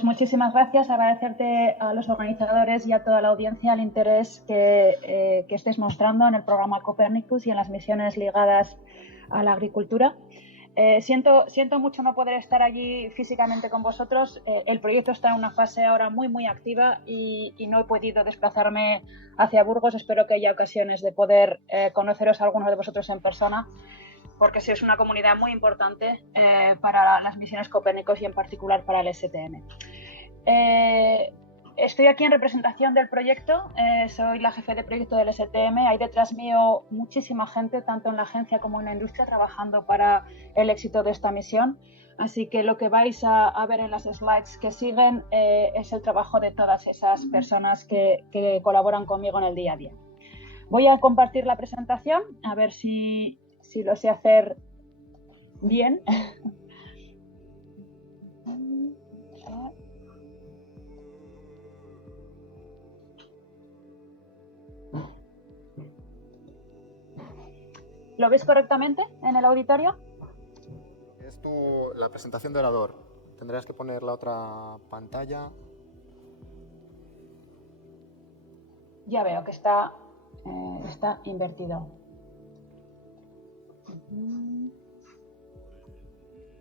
Pues muchísimas gracias. Agradecerte a los organizadores y a toda la audiencia el interés que estés mostrando en el programa Copernicus y en las misiones ligadas a la agricultura. Siento mucho no poder estar allí físicamente con vosotros. El proyecto está en una fase ahora muy activa y no he podido desplazarme hacia Burgos. Espero que haya ocasiones de poder conoceros a algunos de vosotros en persona, porque sois una comunidad muy importante para las misiones Copérnicos y en particular para el STM. Estoy aquí en representación del proyecto, soy la jefe de proyecto del STM, hay detrás mío muchísima gente, tanto en la agencia como en la industria, trabajando para el éxito de esta misión. Así que lo que vais a ver en las slides que siguen es el trabajo de todas esas personas que colaboran conmigo en el día a día. Voy a compartir la presentación, a ver si lo sé hacer bien. ¿Lo ves correctamente en el auditorio? Es la presentación de orador. Tendrás que poner la otra pantalla. Ya veo que está invertido.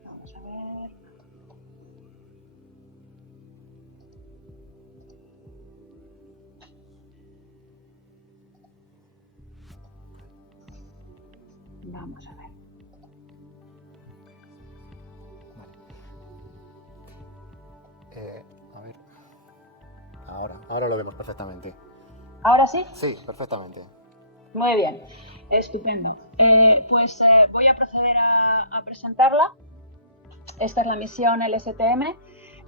Vamos a ver. Vamos a ver. A ver. Ahora lo vemos perfectamente. ¿Ahora sí? Sí, perfectamente. Muy bien, estupendo. Pues voy a proceder a presentarla. Esta es la misión LSTM.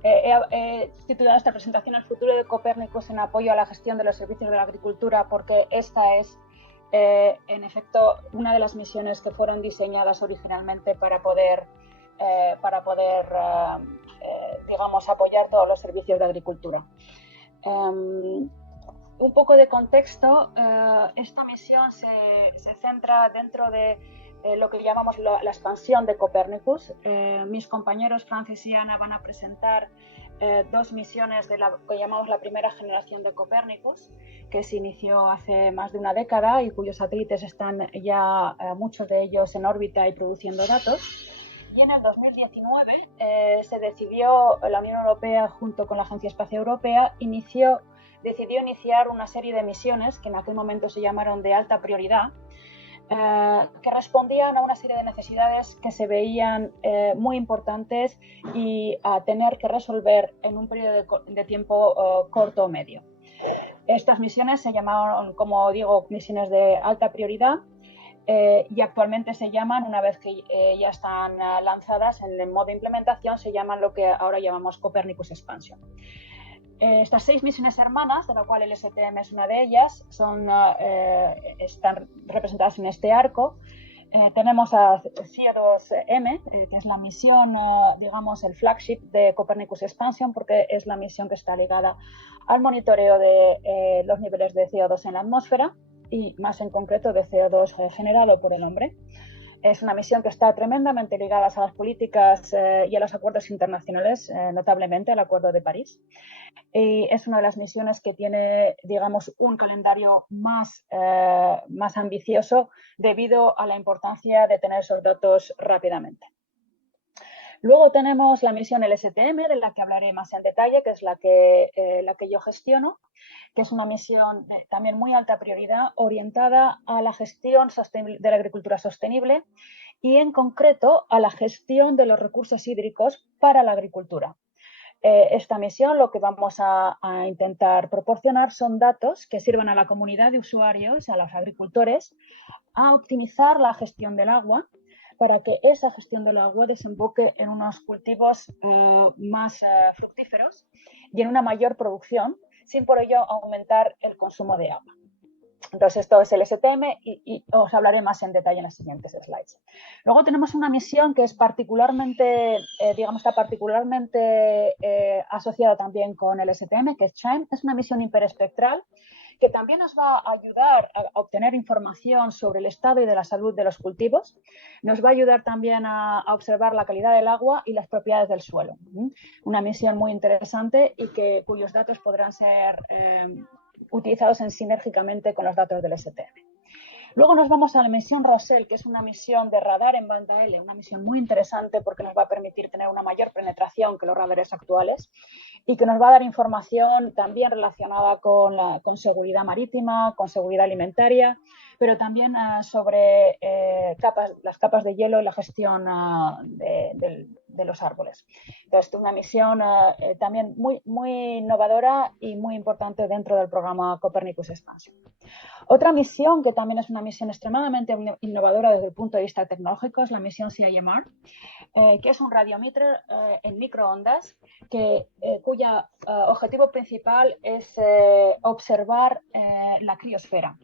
He titulado esta presentación El futuro de Copérnicus en apoyo a la gestión de los servicios de la agricultura, porque esta es, en efecto, una de las misiones que fueron diseñadas originalmente para poder digamos, apoyar todos los servicios de agricultura. Un poco de contexto, esta misión se centra dentro de lo que llamamos la expansión de Copérnicus. Mis compañeros Francis y Ana van a presentar dos misiones de la que llamamos la primera generación de Copérnicus, que se inició hace más de una década y cuyos satélites están ya muchos de ellos en órbita y produciendo datos. Y en el 2019 se decidió, la Unión Europea junto con la Agencia Espacial Europea decidió iniciar una serie de misiones que en aquel momento se llamaron de alta prioridad, que respondían a una serie de necesidades que se veían muy importantes y a tener que resolver en un periodo de tiempo corto o medio. Estas misiones se llamaron, como digo, misiones de alta prioridad. Y actualmente se llaman, una vez que ya están lanzadas en el modo de implementación, se llaman lo que ahora llamamos Copernicus Expansion. Estas 6 misiones hermanas, de la cual el STM es una de ellas, están representadas en este arco. Tenemos a CO2M, que es la misión, digamos, el flagship de Copernicus Expansion, porque es la misión que está ligada al monitoreo de los niveles de CO2 en la atmósfera y más en concreto de CO2 generado por el hombre. Es una misión que está tremendamente ligada a las políticas y a los acuerdos internacionales, notablemente al Acuerdo de París. Y es una de las misiones que tiene, digamos, un calendario más ambicioso debido a la importancia de tener esos datos rápidamente. Luego tenemos la misión LSTM, de la que hablaré más en detalle, que es la que yo gestiono, que es una misión de también muy alta prioridad orientada a la gestión de la agricultura sostenible y en concreto a la gestión de los recursos hídricos para la agricultura. Esta misión lo que vamos a intentar proporcionar son datos que sirvan a la comunidad de usuarios, a los agricultores, a optimizar la gestión del agua para que esa gestión del agua desemboque en unos cultivos más fructíferos y en una mayor producción, sin por ello aumentar el consumo de agua. Entonces, esto es el STM y os hablaré más en detalle en las siguientes slides. Luego tenemos una misión que es particularmente, está particularmente asociada también con el STM, que es CHIME. Es una misión hiperespectral que también nos va a ayudar a obtener información sobre el estado y de la salud de los cultivos. Nos va a ayudar también a observar la calidad del agua y las propiedades del suelo. Una misión muy interesante y cuyos datos podrán ser utilizados sinérgicamente con los datos del STM. Luego nos vamos a la misión Roselle, que es una misión de radar en banda L, una misión muy interesante porque nos va a permitir tener una mayor penetración que los radares actuales y que nos va a dar información también relacionada con seguridad marítima, con seguridad alimentaria, pero también sobre las capas de hielo y la gestión de los árboles. Entonces, una misión también muy innovadora y muy importante dentro del programa Copernicus Expansion. Otra misión que también es una misión extremadamente innovadora desde el punto de vista tecnológico es la misión CIMR, que es un radiómetro en microondas cuyo objetivo principal es observar la criosfera.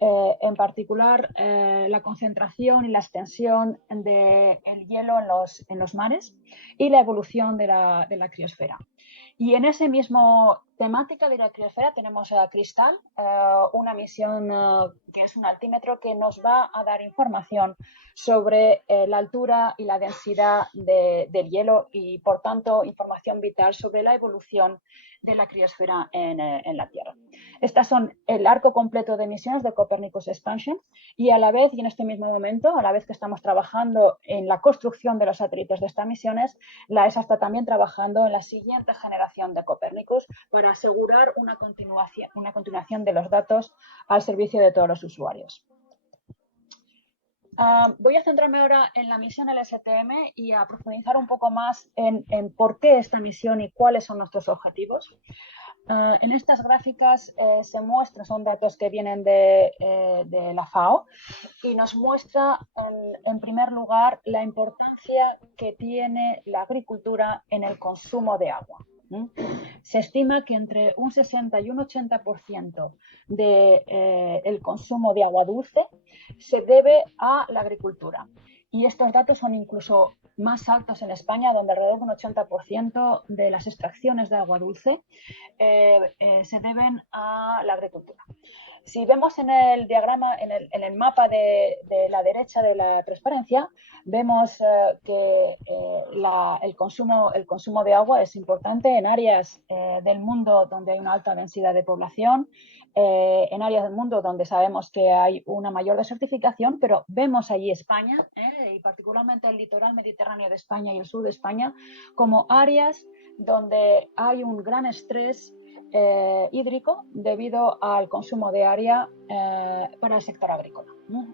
En particular, la concentración y la extensión del hielo en los mares y la evolución de la criosfera. Y en ese mismo temática de la criosfera tenemos a Crystal, una misión que es un altímetro que nos va a dar información sobre la altura y la densidad del hielo y, por tanto, información vital sobre la evolución de la criosfera en la Tierra. Estas son el arco completo de misiones de Copernicus Expansion y a la vez, y en este mismo momento, a la vez que estamos trabajando en la construcción de los satélites de estas misiones, la ESA está también trabajando en la siguiente generación de Copernicus para asegurar una continuación de los datos al servicio de todos los usuarios. Voy a centrarme ahora en la misión LSTM y a profundizar un poco más en por qué esta misión y cuáles son nuestros objetivos. En estas gráficas se muestran, son datos que vienen de la FAO y nos muestra en primer lugar la importancia que tiene la agricultura en el consumo de agua. Se estima que entre un 60 y un 80% del consumo de agua dulce se debe a la agricultura. Y estos datos son incluso más altos en España, donde alrededor de un 80% de las extracciones de agua dulce se deben a la agricultura. Si vemos en el diagrama, en el mapa de la derecha de la transparencia, vemos que el consumo de agua es importante en áreas del mundo donde hay una alta densidad de población, en áreas del mundo donde sabemos que hay una mayor desertificación, pero vemos allí España, y particularmente el litoral mediterráneo de España y el sur de España, como áreas donde hay un gran estrés hídrico debido al consumo de área para el sector agrícola.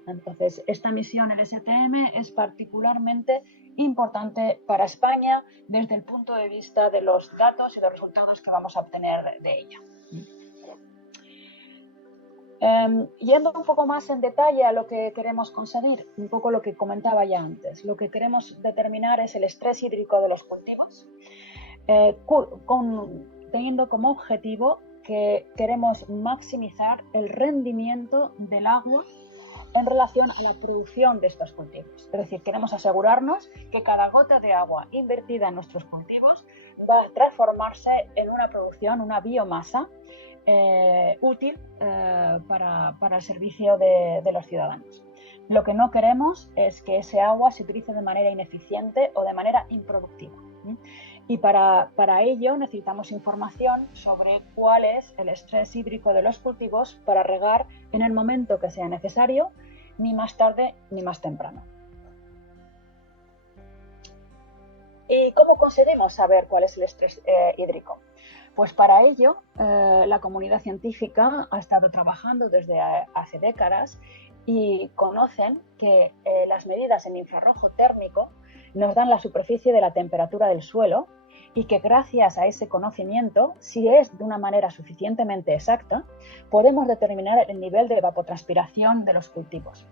Entonces, esta misión LSTM es particularmente importante para España desde el punto de vista de los datos y de los resultados que vamos a obtener de ella. Yendo un poco más en detalle a lo que queremos conseguir, un poco lo que comentaba ya antes, lo que queremos determinar es el estrés hídrico de los cultivos, teniendo como objetivo que queremos maximizar el rendimiento del agua en relación a la producción de estos cultivos. Es decir, queremos asegurarnos que cada gota de agua invertida en nuestros cultivos va a transformarse en una producción, una biomasa útil para el servicio de los ciudadanos. Lo que no queremos es que ese agua se utilice de manera ineficiente o de manera improductiva. Y para ello necesitamos información sobre cuál es el estrés hídrico de los cultivos para regar en el momento que sea necesario, ni más tarde ni más temprano. ¿Y cómo conseguimos saber cuál es el estrés hídrico? Pues para ello la comunidad científica ha estado trabajando desde hace décadas y conocen que las medidas en infrarrojo térmico nos dan la superficie de la temperatura del suelo y que gracias a ese conocimiento, si es de una manera suficientemente exacta, podemos determinar el nivel de evapotranspiración de los cultivos.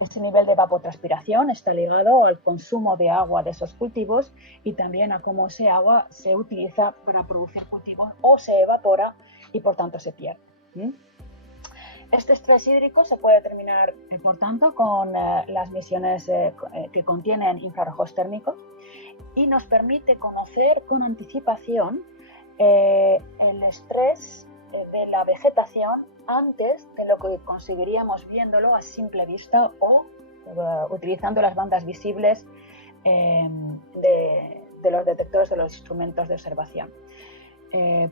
Este nivel de evapotranspiración está ligado al consumo de agua de esos cultivos y también a cómo ese agua se utiliza para producir cultivos o se evapora y por tanto se pierde. Este estrés hídrico se puede determinar, por tanto, con las misiones que contienen infrarrojos térmicos y nos permite conocer con anticipación el estrés de la vegetación antes de lo que conseguiríamos viéndolo a simple vista o utilizando las bandas visibles de los detectores de los instrumentos de observación.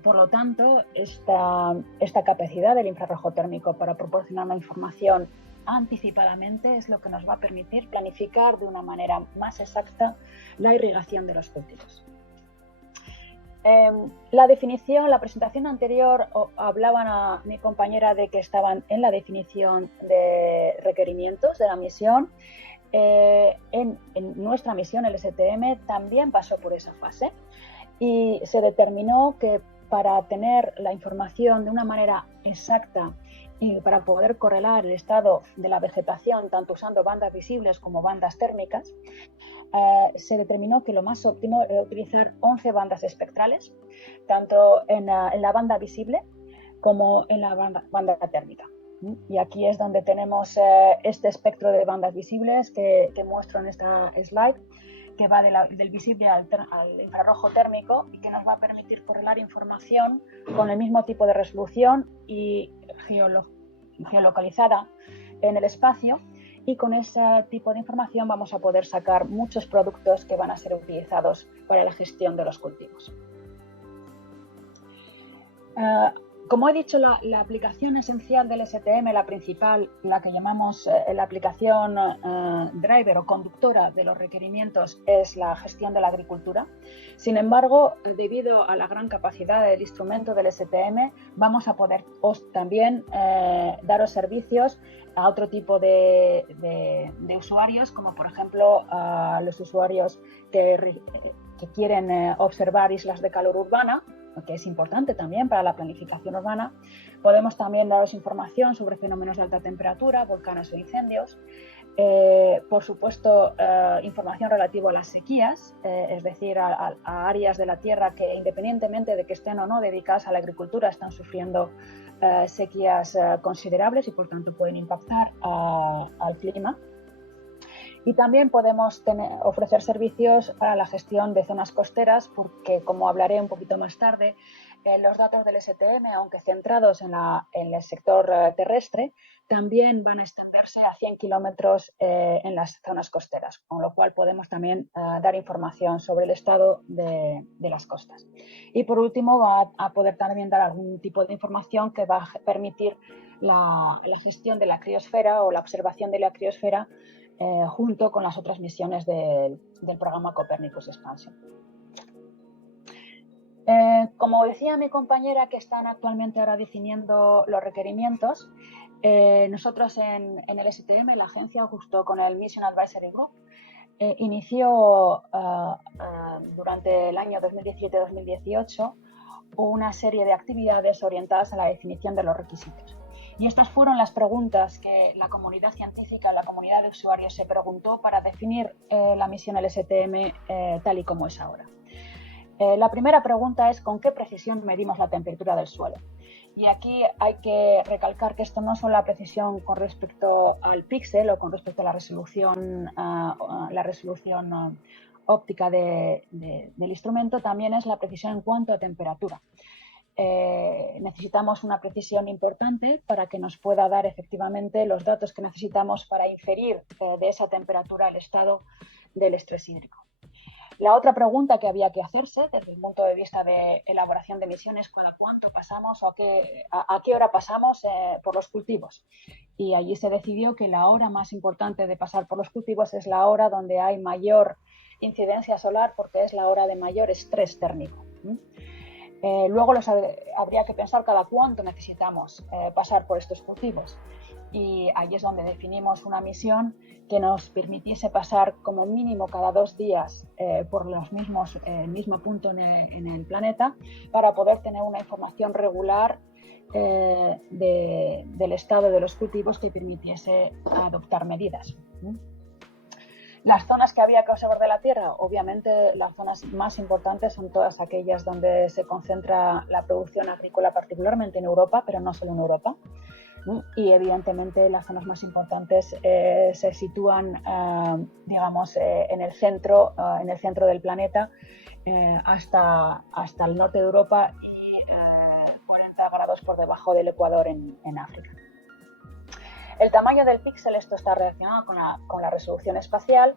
Por lo tanto, esta capacidad del infrarrojo térmico para proporcionar una información anticipadamente es lo que nos va a permitir planificar de una manera más exacta la irrigación de los cultivos. La presentación anterior hablaban a mi compañera de que estaban en la definición de requerimientos de la misión. En nuestra misión, el STM, también pasó por esa fase y se determinó que para tener la información de una manera exacta y para poder correlar el estado de la vegetación, tanto usando bandas visibles como bandas térmicas, se determinó que lo más óptimo era utilizar 11 bandas espectrales, tanto en la banda visible como en la banda térmica. Y aquí es donde tenemos este espectro de bandas visibles que muestro en esta slide, que va del visible al infrarrojo térmico y que nos va a permitir correlar información con el mismo tipo de resolución y geolocalizada en el espacio, y con ese tipo de información vamos a poder sacar muchos productos que van a ser utilizados para la gestión de los cultivos. Como he dicho, la aplicación esencial del STM, la principal, la que llamamos la aplicación driver o conductora de los requerimientos, es la gestión de la agricultura. Sin embargo, debido a la gran capacidad del instrumento del STM, vamos a poder también daros servicios a otro tipo de usuarios, como por ejemplo a los usuarios que quieren observar islas de calor urbana, que es importante también para la planificación urbana. Podemos también daros información sobre fenómenos de alta temperatura, volcanes o incendios. Por supuesto, información relativa a las sequías, es decir, a áreas de la Tierra que, independientemente de que estén o no dedicadas a la agricultura, están sufriendo sequías considerables y por tanto pueden impactar al clima. Y también podemos ofrecer servicios para la gestión de zonas costeras, porque, como hablaré un poquito más tarde, los datos del STM, aunque centrados en el sector terrestre, también van a extenderse a 100 kilómetros en las zonas costeras, con lo cual podemos también dar información sobre el estado de las costas. Y por último, va a poder también dar algún tipo de información que va a permitir la gestión de la criosfera o la observación de la criosfera junto con las otras misiones del programa Copernicus Expansion. Como decía mi compañera, que están actualmente ahora definiendo los requerimientos, nosotros en el STM, la agencia, justo con el Mission Advisory Group, inició durante el año 2017-2018 una serie de actividades orientadas a la definición de los requisitos. Y estas fueron las preguntas que la comunidad científica, la comunidad de usuarios se preguntó para definir la misión LSTM tal y como es ahora. La primera pregunta es: ¿con qué precisión medimos la temperatura del suelo? Y aquí hay que recalcar que esto no es solo la precisión con respecto al píxel o con respecto a la resolución óptica del instrumento, también es la precisión en cuanto a temperatura. Necesitamos una precisión importante para que nos pueda dar efectivamente los datos que necesitamos para inferir de esa temperatura el estado del estrés hídrico. La otra pregunta que había que hacerse desde el punto de vista de elaboración de misiones: ¿cada cuánto pasamos o a qué hora pasamos por los cultivos? Y allí se decidió que la hora más importante de pasar por los cultivos es la hora donde hay mayor incidencia solar, porque es la hora de mayor estrés térmico. Luego habría que pensar cada cuánto necesitamos pasar por estos cultivos, y ahí es donde definimos una misión que nos permitiese pasar como mínimo cada 2 días por el mismo punto en el planeta, para poder tener una información regular del estado de los cultivos que permitiese adoptar medidas. Las zonas que había que observar de la Tierra, obviamente las zonas más importantes son todas aquellas donde se concentra la producción agrícola, particularmente en Europa, pero no solo en Europa. Y evidentemente las zonas más importantes se sitúan, en el centro del planeta, hasta el norte de Europa y 40 grados grados por debajo del Ecuador en África. El tamaño del píxel, esto está relacionado con la resolución espacial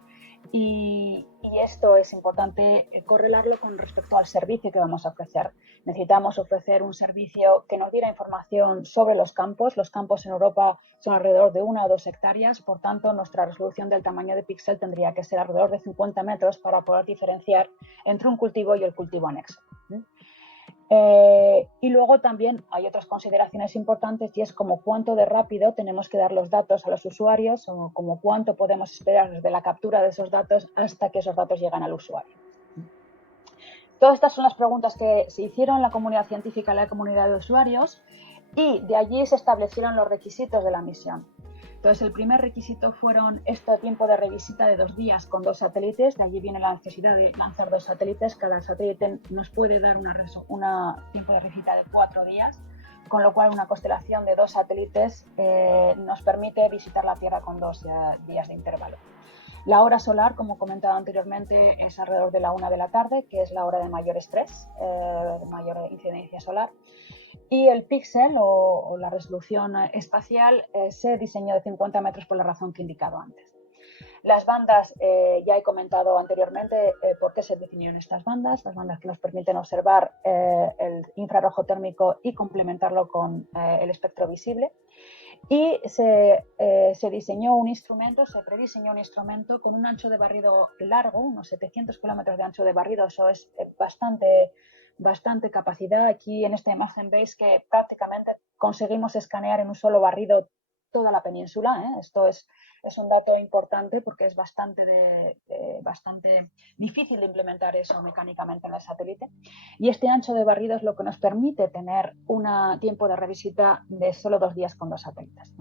y esto es importante correlarlo con respecto al servicio que vamos a ofrecer. Necesitamos ofrecer un servicio que nos diera información sobre los campos. Los campos en Europa son alrededor de 1 o 2 hectáreas, por tanto nuestra resolución del tamaño de píxel tendría que ser alrededor de 50 metros para poder diferenciar entre un cultivo y el cultivo anexo. Y luego también hay otras consideraciones importantes y es como cuánto de rápido tenemos que dar los datos a los usuarios o como cuánto podemos esperar desde la captura de esos datos hasta que esos datos llegan al usuario. Todas estas son las preguntas que se hicieron en la comunidad científica y la comunidad de usuarios y de allí se establecieron los requisitos de la misión. Entonces, el primer requisito fueron este tiempo de revisita de 2 días con 2 satélites. De allí viene la necesidad de lanzar 2 satélites. Cada satélite nos puede dar un tiempo de revisita de 4 días, con lo cual una constelación de 2 satélites nos permite visitar la Tierra con 2 días de intervalo. La hora solar, como comentaba anteriormente, es alrededor de la 1 de la tarde, que es la hora de mayor estrés, de mayor incidencia solar. Y el píxel o la resolución espacial se diseñó de 50 metros por la razón que he indicado antes. Las bandas, ya he comentado anteriormente por qué se definieron estas bandas, las bandas que nos permiten observar el infrarrojo térmico y complementarlo con el espectro visible. Y se prediseñó un instrumento con un ancho de barrido largo, unos 700 kilómetros de ancho de barrido. Eso es bastante capacidad. Aquí en esta imagen veis que prácticamente conseguimos escanear en un solo barrido toda la península. Esto es un dato importante porque es bastante difícil de implementar eso mecánicamente en el satélite. Y este ancho de barrido es lo que nos permite tener un tiempo de revisita de solo 2 días con 2 satélites.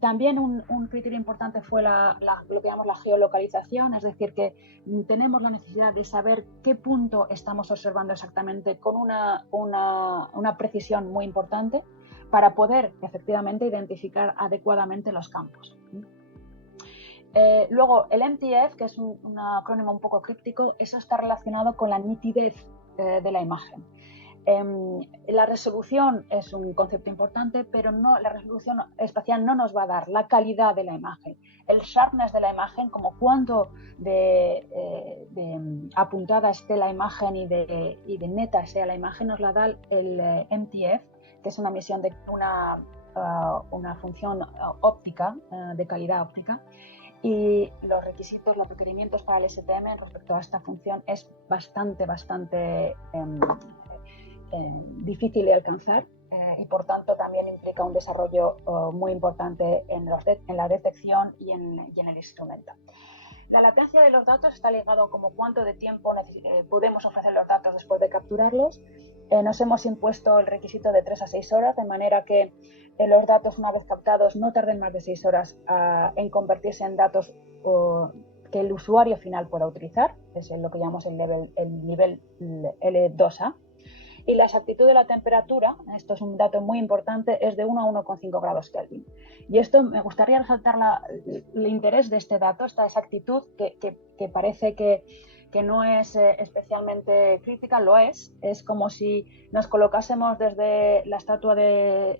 También un criterio importante fue lo que llamamos la geolocalización, es decir, que tenemos la necesidad de saber qué punto estamos observando exactamente con una precisión muy importante para poder efectivamente identificar adecuadamente los campos. Luego, el MTF, que es un acrónimo un poco críptico, eso está relacionado con la nitidez de la imagen. La resolución es un concepto importante, pero la resolución espacial no nos va a dar la calidad de la imagen. El sharpness de la imagen, como cuánto de apuntada esté la imagen y de neta sea la imagen, nos la da el MTF, que es una medición de una función óptica, de calidad óptica. Y los requisitos, los requerimientos para el STM respecto a esta función es bastante difícil de alcanzar y por tanto también implica un desarrollo muy importante en la detección y en el instrumento. La latencia de los datos está ligado como cuánto de tiempo podemos ofrecer los datos después de capturarlos. Nos hemos impuesto el requisito de 3 a 6 horas, de manera que los datos una vez captados no tarden más de 6 horas en convertirse en datos que el usuario final pueda utilizar, es lo que llamamos el nivel L2A. Y la exactitud de la temperatura, esto es un dato muy importante, es de 1 a 1,5 grados Kelvin. Y esto me gustaría resaltar el interés de este dato, esta exactitud que parece que no es especialmente crítica, lo es como si nos colocásemos desde la estatua de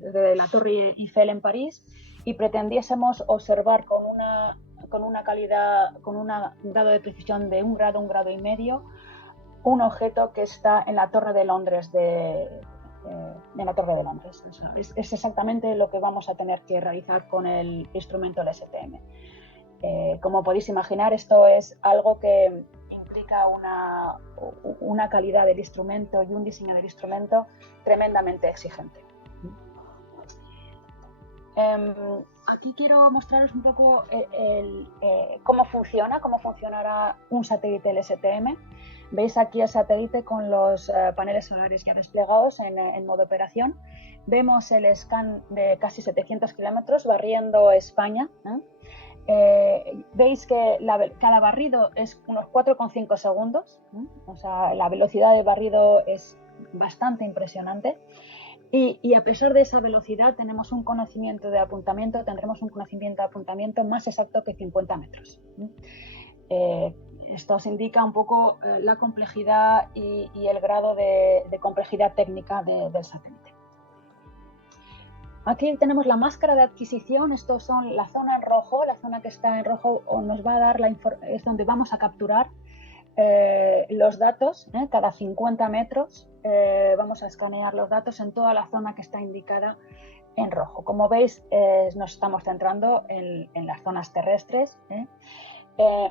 la Torre Eiffel en París y pretendiésemos observar con una calidad, con un grado de precisión de 1 grado, 1,5 grados, un objeto que está en la Torre de Londres O sea, es exactamente lo que vamos a tener que realizar con el instrumento LSTM. Como podéis imaginar, esto es algo que implica una calidad del instrumento y un diseño del instrumento tremendamente exigente. Aquí quiero mostraros un poco cómo funcionará un satélite LSTM. Veis aquí el satélite con los paneles solares ya desplegados en modo operación. Vemos el scan de casi 700 kilómetros barriendo España. Veis que cada barrido es unos 4,5 segundos. O sea, la velocidad de barrido es bastante impresionante. Y a pesar de esa velocidad tendremos un conocimiento de apuntamiento más exacto que 50 metros. esto os indica un poco la complejidad y el grado de complejidad técnica del satélite. Aquí tenemos la máscara de adquisición. Estos son la zona en rojo. La zona que está en rojo nos va a dar es donde vamos a capturar los datos. Cada 50 metros vamos a escanear los datos en toda la zona que está indicada en rojo. Como veis, nos estamos centrando en las zonas terrestres.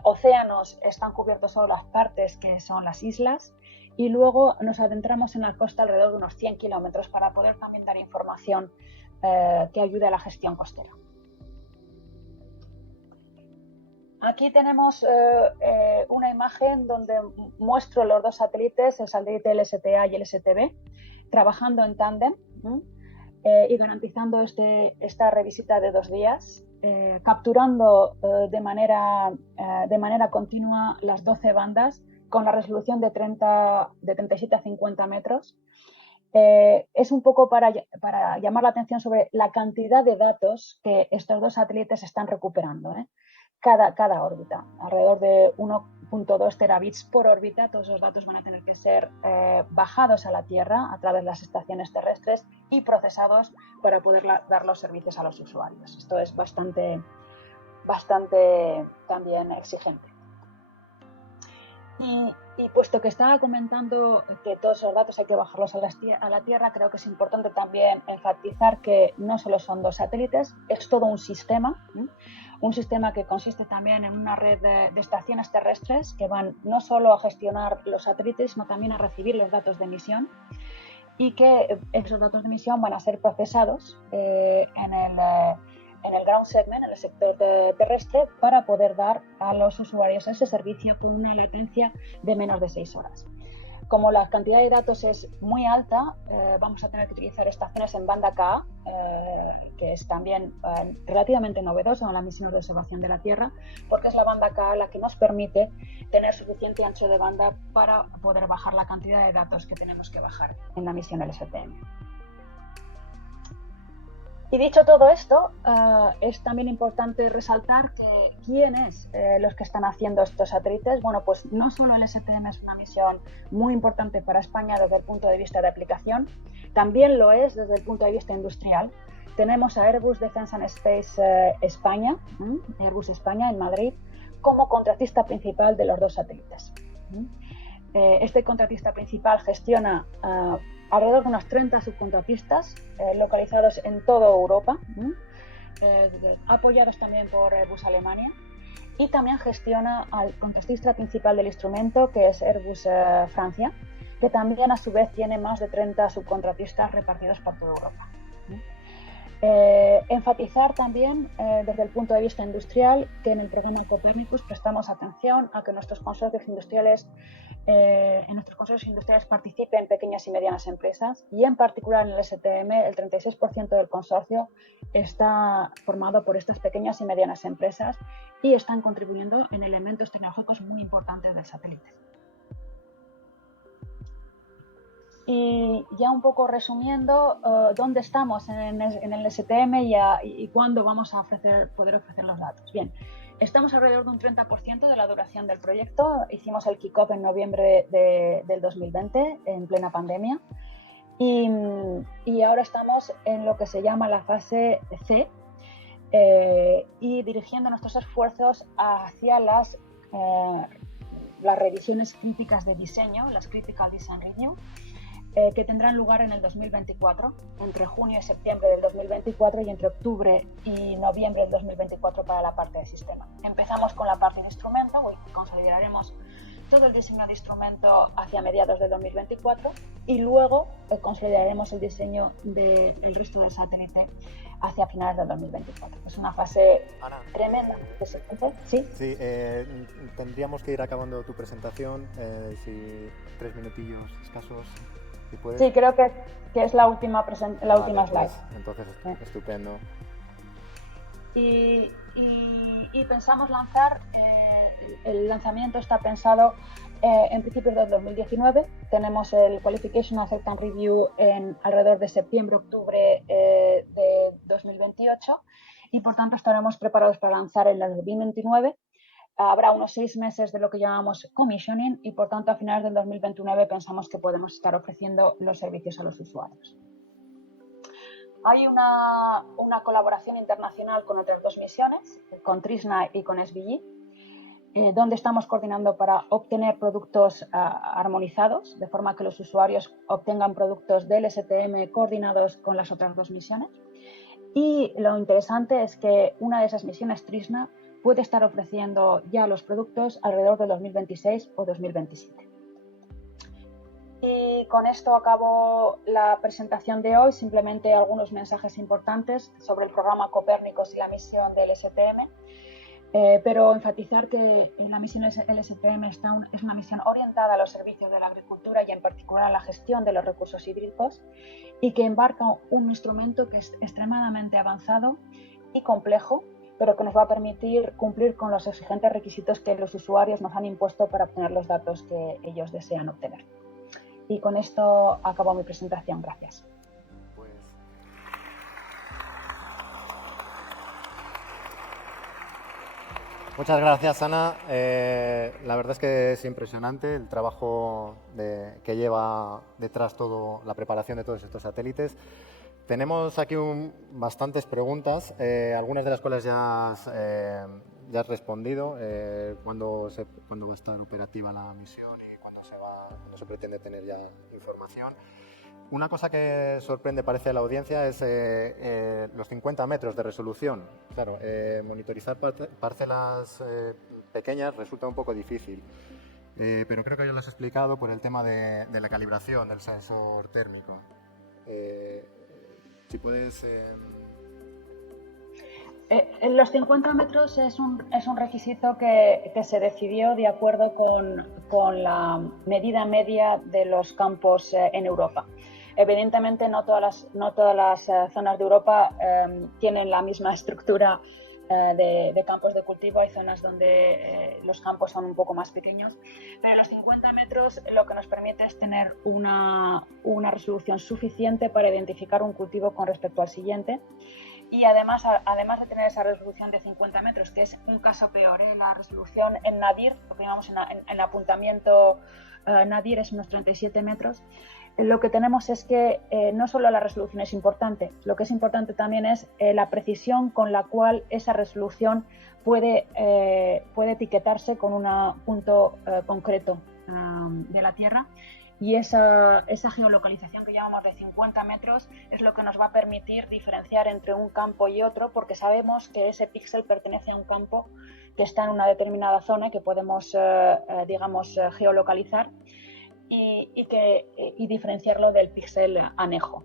Océanos están cubiertos solo las partes que son las islas, y luego nos adentramos en la costa alrededor de unos 100 kilómetros para poder también dar información que ayude a la gestión costera. Aquí tenemos una imagen donde muestro los dos satélites, el satélite LSTA y el STB, trabajando en tándem y garantizando esta revisita de 2 días, capturando de manera continua las 12 bandas con la resolución de 37 a 50 metros. Es un poco para llamar la atención sobre la cantidad de datos que estos dos satélites están recuperando. Cada órbita, alrededor de 1.2 terabits por órbita. Todos esos datos van a tener que ser bajados a la Tierra a través de las estaciones terrestres y procesados para poder dar los servicios a los usuarios. Esto es bastante también exigente. Y puesto que estaba comentando que todos esos datos hay que bajarlos a la Tierra, creo que es importante también enfatizar que no solo son 2 satélites, es todo un sistema que consiste también en una red de estaciones terrestres que van no solo a gestionar los satélites, sino también a recibir los datos de emisión, y que esos datos de emisión van a ser procesados en el ground segment, en el sector terrestre, para poder dar a los usuarios ese servicio con una latencia de menos de 6 horas. Como la cantidad de datos es muy alta, vamos a tener que utilizar estaciones en banda Ka, que es también relativamente novedoso en las misiones de observación de la Tierra, porque es la banda Ka la que nos permite tener suficiente ancho de banda para poder bajar la cantidad de datos que tenemos que bajar en la misión LSTM. Y dicho todo esto, es también importante resaltar que quiénes los que están haciendo estos satélites. Bueno, pues no solo el STM es una misión muy importante para España desde el punto de vista de aplicación, también lo es desde el punto de vista industrial. Tenemos a Airbus Defence and Space España, Airbus España en Madrid, como contratista principal de los 2 satélites. Este contratista principal gestiona alrededor de unos 30 subcontratistas localizados en toda Europa, apoyados también por Airbus Alemania, y también gestiona al contratista principal del instrumento, que es Airbus Francia, que también a su vez tiene más de 30 subcontratistas repartidos por toda Europa. Enfatizar también desde el punto de vista industrial que en el programa Copernicus prestamos atención a que nuestros consorcios industriales participen pequeñas y medianas empresas, y en particular en el STM el 36% del consorcio está formado por estas pequeñas y medianas empresas y están contribuyendo en elementos tecnológicos muy importantes del satélite. Y ya un poco resumiendo dónde estamos en el STM y cuándo vamos a poder ofrecer los datos. Bien, estamos alrededor de un 30% de la duración del proyecto. Hicimos el kick-off en noviembre del 2020, en plena pandemia. Y ahora estamos en lo que se llama la fase C, y dirigiendo nuestros esfuerzos hacia las revisiones críticas de diseño, las Critical Design Review, que tendrán lugar en el 2024, entre junio y septiembre del 2024 y entre octubre y noviembre del 2024 para la parte de sistema. Empezamos con la parte de instrumento, consolidaremos todo el diseño de instrumento hacia mediados del 2024 y luego consolidaremos el diseño del resto del satélite hacia finales del 2024. Es una fase tremenda. ¿Sí? Sí, tendríamos que ir acabando tu presentación, si 3 minutillos escasos. Si puedes. Sí, creo que es la última última slide. Entonces, estupendo. Y pensamos lanzar, el lanzamiento está pensado en principios del 2019. Tenemos el Qualification Acceptance Review en alrededor de septiembre-octubre de 2028 y por tanto estaremos preparados para lanzar en el 2029 habrá unos 6 meses de lo que llamamos commissioning y, por tanto, a finales del 2029 pensamos que podemos estar ofreciendo los servicios a los usuarios. Hay una colaboración internacional con otras 2 misiones, con Trishna y con SBG, donde estamos coordinando para obtener productos armonizados, de forma que los usuarios obtengan productos del STM coordinados con las otras 2 misiones. Y lo interesante es que una de esas misiones, Trishna, puede estar ofreciendo ya los productos alrededor de 2026 o 2027. Y con esto acabo la presentación de hoy. Simplemente algunos mensajes importantes sobre el programa Copérnicos y la misión del STM. Pero enfatizar que la misión LSTM es una misión orientada a los servicios de la agricultura y en particular a la gestión de los recursos hídricos, y que embarca un instrumento que es extremadamente avanzado y complejo, pero que nos va a permitir cumplir con los exigentes requisitos que los usuarios nos han impuesto para obtener los datos que ellos desean obtener. Y con esto acabo mi presentación. Gracias. Muchas gracias, Ana. La verdad es que es impresionante el trabajo que lleva detrás toda la preparación de todos estos satélites. Tenemos aquí bastantes preguntas, algunas de las cuales ya has respondido. ¿Cuándo va a estar operativa la misión y cuándo se pretende tener ya información? Una cosa que sorprende, parece, a la audiencia es los 50 metros de resolución. Claro, monitorizar parcelas pequeñas resulta un poco difícil, pero creo que ya lo has explicado por el tema de la calibración del sensor térmico. Si puedes... Los 50 metros es un requisito que se decidió de acuerdo con la medida media de los campos en Europa. Evidentemente, no todas las zonas de Europa tienen la misma estructura de campos de cultivo. Hay zonas donde los campos son un poco más pequeños, pero los 50 metros lo que nos permite es tener una resolución suficiente para identificar un cultivo con respecto al siguiente. Y además de tener esa resolución de 50 metros, que es un caso peor, la resolución en nadir, lo que llamamos en apuntamiento nadir, es unos 37 metros, lo que tenemos es que no solo la resolución es importante, lo que es importante también es la precisión con la cual esa resolución puede etiquetarse con un punto concreto de la Tierra. Y esa geolocalización que llamamos de 50 metros es lo que nos va a permitir diferenciar entre un campo y otro, porque sabemos que ese píxel pertenece a un campo que está en una determinada zona que podemos, geolocalizar y diferenciarlo del píxel anejo.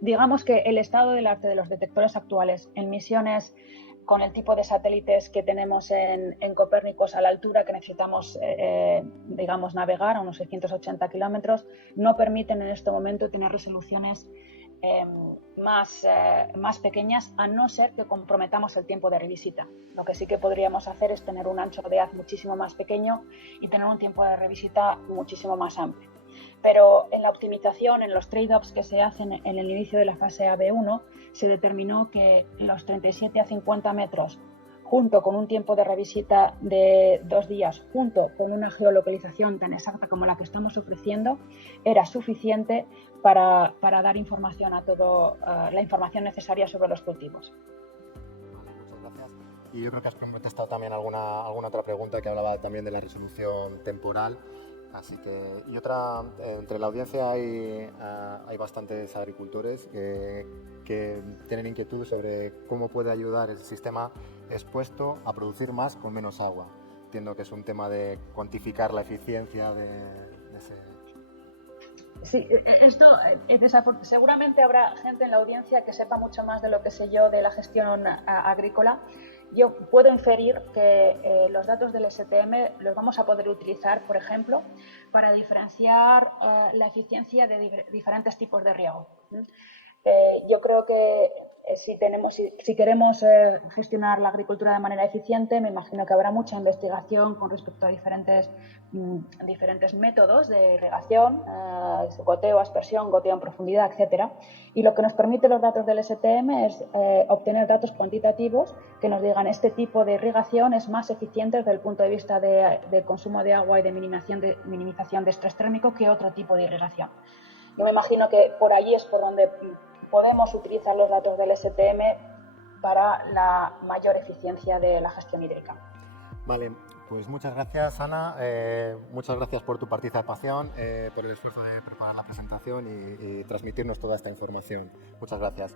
Digamos que el estado del arte de los detectores actuales en misiones con el tipo de satélites que tenemos en Copérnicos a la altura que necesitamos, navegar a unos 680 kilómetros, no permiten en este momento tener resoluciones más pequeñas, a no ser que comprometamos el tiempo de revisita. Lo que sí que podríamos hacer es tener un ancho de haz muchísimo más pequeño y tener un tiempo de revisita muchísimo más amplio. Pero en la optimización, en los trade-offs que se hacen en el inicio de la fase AB1, se determinó que los 37 a 50 metros, junto con un tiempo de revisita de 2 días, junto con una geolocalización tan exacta como la que estamos ofreciendo, era suficiente para dar información a la información necesaria sobre los cultivos. Muchas gracias. Y yo creo que has contestado también alguna otra pregunta que hablaba también de la resolución temporal. Así que, y otra, entre la audiencia hay bastantes agricultores que tienen inquietud sobre cómo puede ayudar el sistema expuesto a producir más con menos agua. Entiendo que es un tema de cuantificar la eficiencia de ese... Sí, esto seguramente habrá gente en la audiencia que sepa mucho más de lo que sé yo de la gestión agrícola. Yo puedo inferir que los datos del STM los vamos a poder utilizar, por ejemplo, para diferenciar la eficiencia de diferentes tipos de riego. Yo creo que si queremos gestionar la agricultura de manera eficiente, me imagino que habrá mucha investigación con respecto a diferentes métodos de irrigación, goteo, aspersión, goteo en profundidad, etcétera. Y lo que nos permite los datos del STM es obtener datos cuantitativos que nos digan este tipo de irrigación es más eficiente desde el punto de vista de consumo de agua y de minimización de estrés térmico que otro tipo de irrigación. Yo me imagino que por allí es por donde podemos utilizar los datos del STM para la mayor eficiencia de la gestión hídrica. Vale, pues muchas gracias, Ana. Muchas gracias por tu participación, por el esfuerzo de preparar la presentación y transmitirnos toda esta información. Muchas gracias.